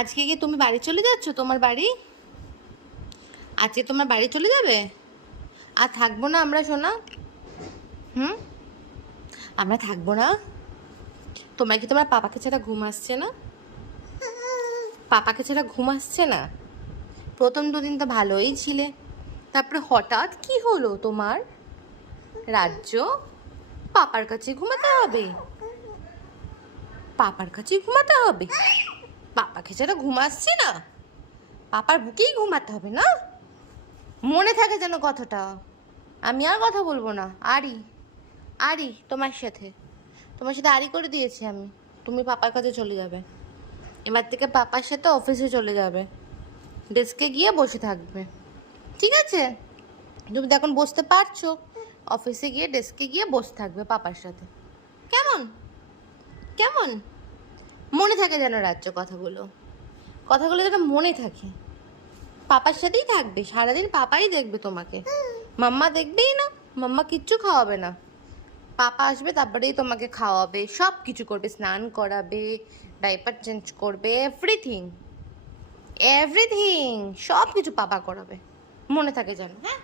আজকে কি তুমি বাড়ি চলে যাচ্ছ? তোমার বাড়ি আজকে তোমার বাড়ি চলে যাবে? আর থাকবো না আমরা সোনা? হুম, আমরা থাকবো না? তোমার কি তোমার পাপাকে ছাড়া ঘুম আসছে না? পাপাকে ছাড়া ঘুম আসছে না? প্রথম দুদিন তো ভালোই ছিলে, তারপরে হঠাৎ কি হলো তোমার? রাজ্য, পাপার কাছে ঘুমাতে হবে? পাপার কাছেই ঘুমাতে হবে? পাপাকে ছাড়া ঘুম আসছে না? পাপার বুকেই ঘুমাতে হবে না? মনে থাকে যেন কথাটা। আমি আর কথা বলবো না। আরি, আরি তোমার সাথে আরি করে দিয়েছি আমি। তুমি পাপার কাছে চলে যাবে। এবার থেকে পাপার সাথে অফিসে চলে যাবে, ডেস্কে গিয়ে বসে থাকবে, ঠিক আছে? তুমি তো এখন বসতে পারছো, অফিসে গিয়ে ডেস্কে গিয়ে বসে থাকবে পাপার সাথে। কেমন? কেমন? মনে থাকে যেন রাজ্য কথাগুলো যেন মনে থাকে। পাপার সাথেই থাকবে সারাদিন, পাপাই দেখবে তোমাকে, মাম্মা দেখবেই না। মাম্মা কিচ্ছু খাওয়াবে না, পাপা আসবে তারপরেই তোমাকে খাওয়াবে, সব কিছু করবে, স্নান করাবে, ডাইপার চেঞ্জ করবে, এভরিথিং এভরিথিং সব কিছু পাপা করাবে। মনে থাকে যেন, হ্যাঁ?